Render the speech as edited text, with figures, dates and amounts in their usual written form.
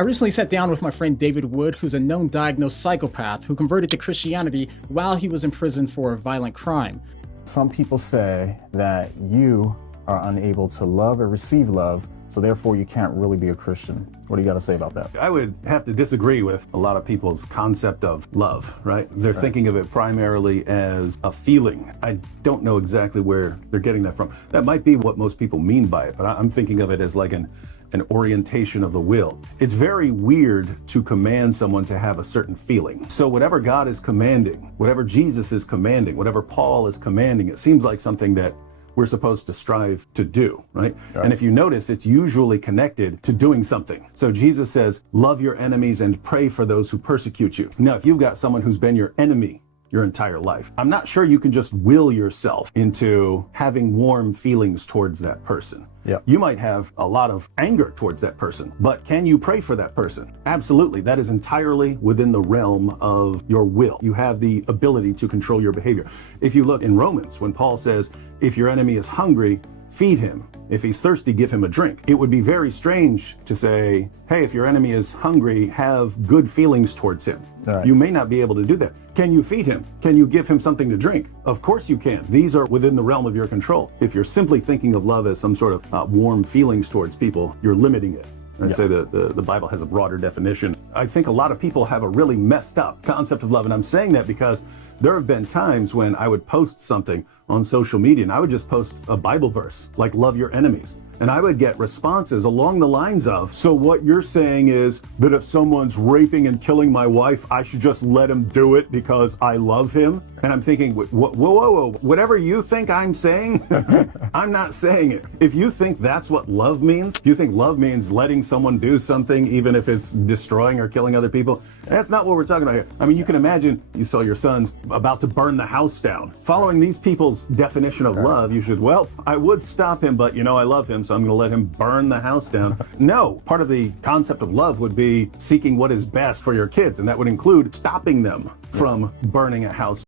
I recently sat down with my friend David Wood, who's a known diagnosed psychopath who converted to Christianity while he was in prison for a violent crime. Some people say that you are unable to love or receive love, so therefore you can't really be a Christian. What do you got to say about that? I would have to disagree with a lot of people's concept of love, right? They're thinking of it primarily as a feeling. I don't know exactly where they're getting that from. That might be what most people mean by it, but I'm thinking of it as like an orientation of the will. It's very weird to command someone to have a certain feeling. So whatever God is commanding, whatever Jesus is commanding, whatever Paul is commanding, it seems like something that we're supposed to strive to do, right? And if you notice, it's usually connected to doing something. So Jesus says, love your enemies and pray for those who persecute you. Now, if you've got someone who's been your enemy your entire life, I'm not sure you can just will yourself into having warm feelings towards that person. You might have a lot of anger towards that person, but can you pray for that person? Absolutely. That is entirely within the realm of your will. You have the ability to control your behavior. If you look in Romans, when Paul says, if your enemy is hungry, feed him. If he's thirsty, give him a drink. It would be very strange to say, hey, if your enemy is hungry, have good feelings towards him. You may not be able to do that. Can you feed him? Can you give him something to drink? Of course you can. These are within the realm of your control. If you're simply thinking of love as some sort of warm feelings towards people, you're limiting it. I'd say the Bible has a broader definition. I think a lot of people have a really messed up concept of love, and I'm saying that because there have been times when I would post something on social media and I would just post a Bible verse like love your enemies. And I would get responses along the lines of, so what you're saying is that if someone's raping and killing my wife, I should just let him do it because I love him? And I'm thinking, whoa, whatever you think I'm saying, I'm not saying it. If you think that's what love means, if you think love means letting someone do something, even if it's destroying or killing other people, that's not what we're talking about here. I mean, you can imagine you saw your son's about to burn the house down. Following these people's definition of love, you should, well, I would stop him, but I love him, so I'm going to let him burn the house down. No, part of the concept of love would be seeking what is best for your kids, and that would include stopping them from burning a house